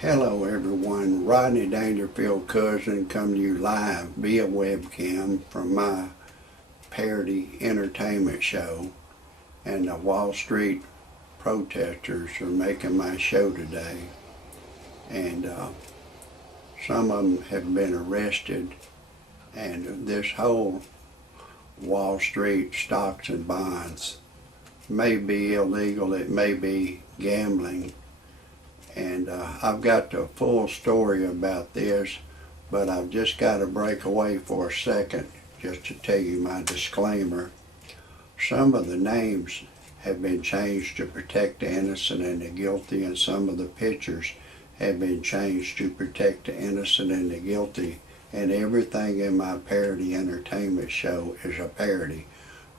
Hello everyone, Rodney Dangerfield cousin come to you live via webcam from my parody entertainment show, and the Wall Street protesters are making my show today, and some of them have been arrested, and this whole Wall Street stocks and bonds may be illegal, it may be gambling. And I've got the full story about this, but I've just got to break away for a second just to tell you my disclaimer. Some of the names have been changed to protect the innocent and the guilty, and some of the pictures have been changed to protect the innocent and the guilty, and everything in my parody entertainment show is a parody.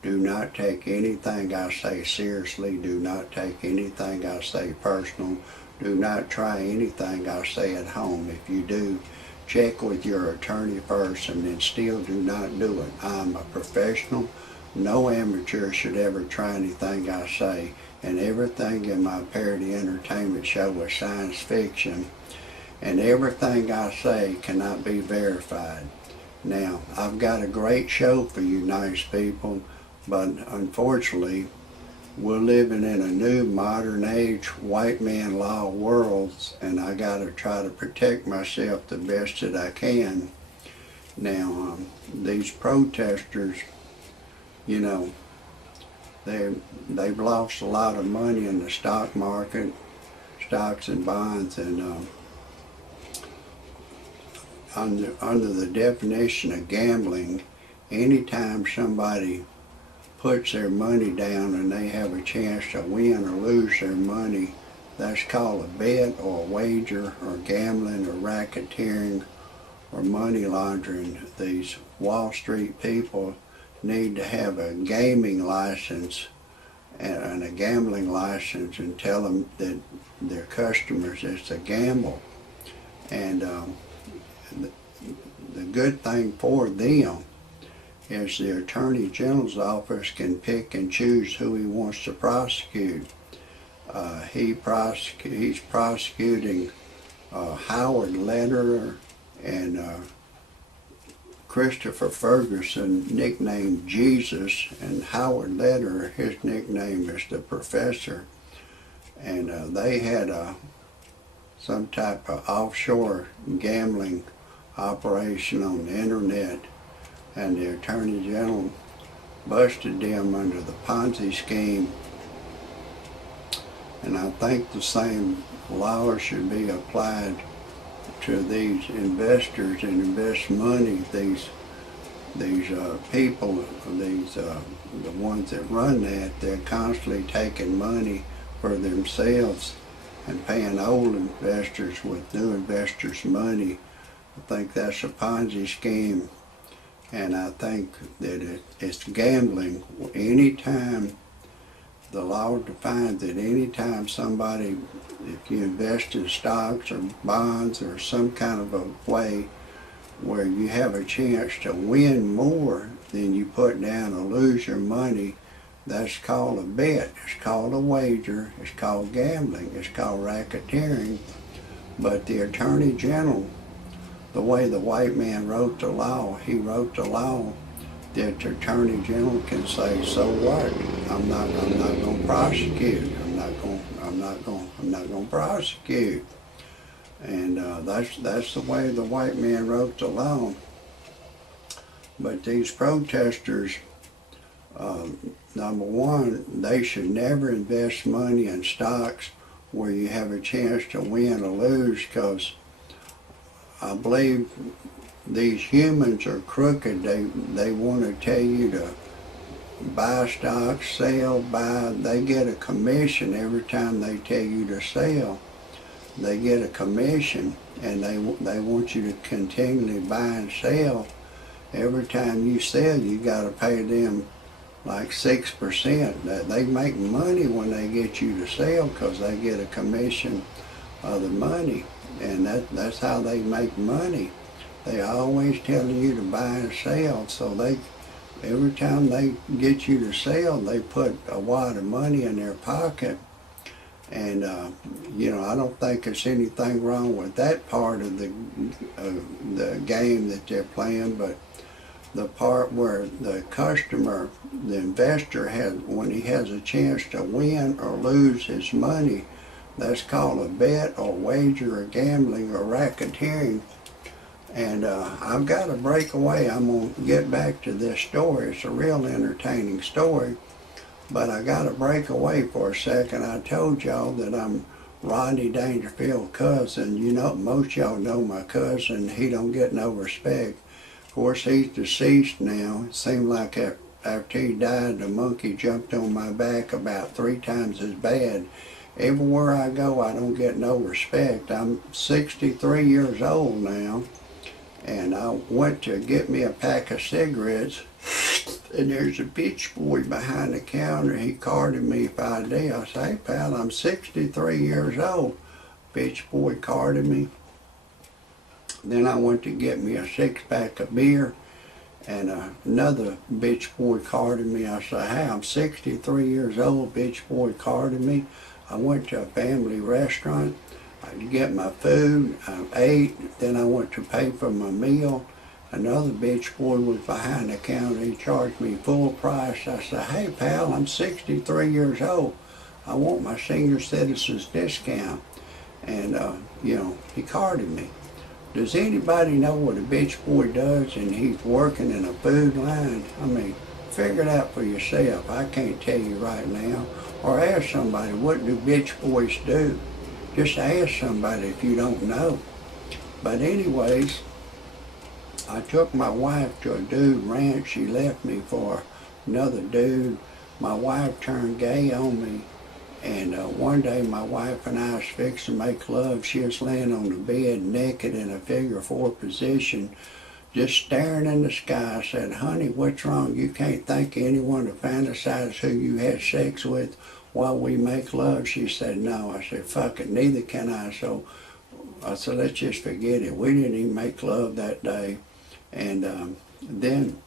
Do not take anything I say seriously. Do not take anything I say personal. Do not try anything I say at home. If you do, check with your attorney first, and then still do not do it. I'm a professional. No amateur should ever try anything I say, and everything in my parody entertainment show is science fiction, and everything I say cannot be verified. Now, I've got a great show for you nice people, but unfortunately, we're living in a new modern age white man law world, and I gotta try to protect myself the best that I can. Now, these protesters, you know, they've lost a lot of money in the stock market, stocks and bonds, and under the definition of gambling, anytime somebody puts their money down and they have a chance to win or lose their money, that's called a bet or a wager or gambling or racketeering or money laundering. These Wall Street people need to have a gaming license and a gambling license and tell them that their customers it's a gamble. And the good thing for them is the Attorney General's office can pick and choose who he wants to prosecute. He's prosecuting Howard Lederer and Christopher Ferguson, nicknamed Jesus, and Howard Lederer, his nickname is the Professor. And they had some type of offshore gambling operation on the internet, and the Attorney General busted them under the Ponzi scheme. And I think the same law should be applied to these investors and invest money. These people, the ones that run that, they're constantly taking money for themselves and paying old investors with new investors' money. I think that's a Ponzi scheme. And I think that it's gambling. Anytime the law defines that anytime somebody, if you invest in stocks or bonds or some kind of a way where you have a chance to win more than you put down or lose your money, that's called a bet. It's called a wager. It's called gambling. It's called racketeering. But the Attorney General, the way the white man wrote the law, he wrote the law that the Attorney General can say, so what? I'm not going to prosecute. I'm not going to prosecute. And that's the way the white man wrote the law. But these protesters, number one, they should never invest money in stocks where you have a chance to win or lose, because I believe these humans are crooked. They want to tell you to buy stocks, sell, buy. They get a commission every time they tell you to sell. They get a commission, and they want you to continually buy and sell. Every time you sell, you got to pay them like 6%. They make money when they get you to sell because they get a commission of the money. And that's how they make money. They always telling you to buy and sell, so every time they get you to sell, they put a wad of money in their pocket, And you know, I don't think there's anything wrong with that part of the game that they're playing, but the part where the customer, the investor, when he has a chance to win or lose his money, that's called a bet or wager or gambling or racketeering. And I've got to break away. I'm going to get back to this story. It's a real entertaining story, but I got to break away for a second. I told y'all that I'm Rodney Dangerfield's cousin. You know, most y'all know my cousin. He don't get no respect. Of course, he's deceased now. It seemed like after he died, the monkey jumped on my back about 3 times as bad. Everywhere I go, I don't get no respect. I'm 63 years old now, and I went to get me a pack of cigarettes, and there's a bitch boy behind the counter. He carded me for ID. I say, hey, pal, I'm 63 years old. Bitch boy carded me. Then I went to get me a 6-pack of beer, and another bitch boy carded me. I said, hey, I'm 63 years old. Bitch boy carded me. I went to a family restaurant to get my food. I ate. Then I went to pay for my meal. Another bitch boy was behind the counter. He charged me full price. I said, hey, pal, I'm 63 years old. I want my senior citizens discount. And, you know, he carded me. Does anybody know what a bitch boy does and he's working in a food line? I mean, figure it out for yourself. I can't tell you right now. Or ask somebody, what do bitch boys do? Just ask somebody if you don't know. But anyways, I took my wife to a dude ranch. She left me for another dude. My wife turned gay on me. And one day my wife and I was fixing to make love. She was laying on the bed naked in a figure 4 position, just staring in the sky. I said, honey, what's wrong? You can't think of anyone to fantasize who you had sex with while we make love? She said, no. I said, fuck it, neither can I. So I said, let's just forget it. We didn't even make love that day. And then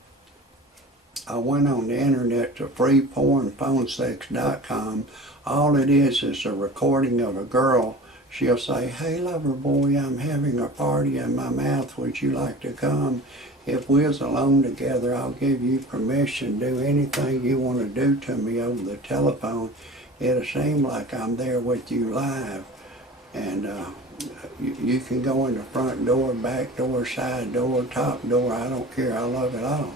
I went on the internet to freepornphonesex.com. All it is a recording of a girl. She'll say, hey, lover boy, I'm having a party in my mouth. Would you like to come? If we was alone together, I'll give you permission to do anything you want to do to me over the telephone. It'll seem like I'm there with you live. And you can go in the front door, back door, side door, top door. I don't care. I love it all.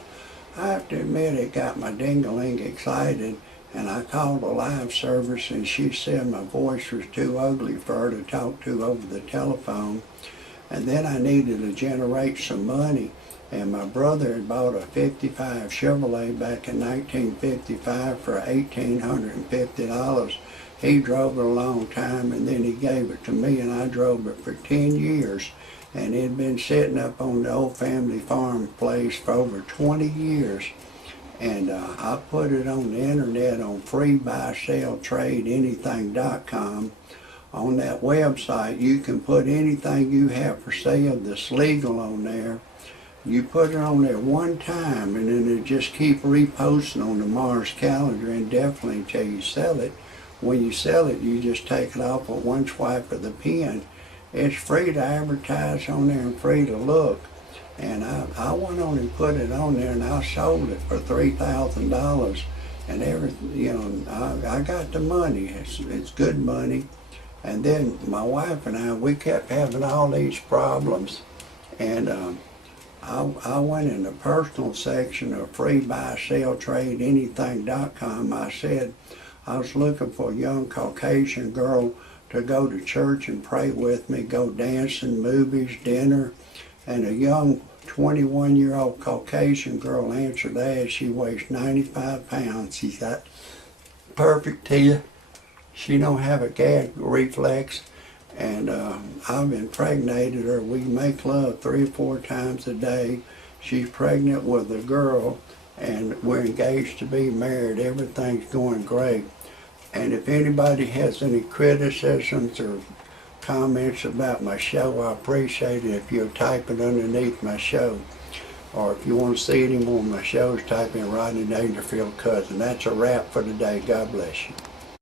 I have to admit it got my ding-a-ling excited, and I called a live service, and she said my voice was too ugly for her to talk to over the telephone. And then I needed to generate some money, and my brother had bought a 55 Chevrolet back in 1955 for $1,850. He drove it a long time, and then he gave it to me, and I drove it for 10 years. And it had been sitting up on the old family farm place for over 20 years. And I put it on the internet on freebuyseltradeanything.com. On that website, you can put anything you have for sale that's legal on there. You put it on there one time, and then it just keep reposting on the Mars calendar indefinitely until you sell it. When you sell it, you just take it off with one swipe of the pen. It's free to advertise on there and free to look. And I went on and put it on there, and I sold it for $3,000. And I got the money. It's good money. And then my wife and I, we kept having all these problems. And I went in the personal section of freebuyseltradeanything.com. I said I was looking for a young Caucasian girl to go to church and pray with me, go dancing, movies, dinner. And a young 21-year-old Caucasian girl answered that. She weighs 95 pounds. She's got perfect teeth. She don't have a gag reflex. And I've impregnated her. We make love 3 or 4 times a day. She's pregnant with a girl, and we're engaged to be married. Everything's going great. And if anybody has any criticisms or comments about my show, I appreciate it if you'll type it underneath my show. Or if you want to see any more of my shows, type in Rodney Dangerfield Cousin. That's a wrap for today. God bless you.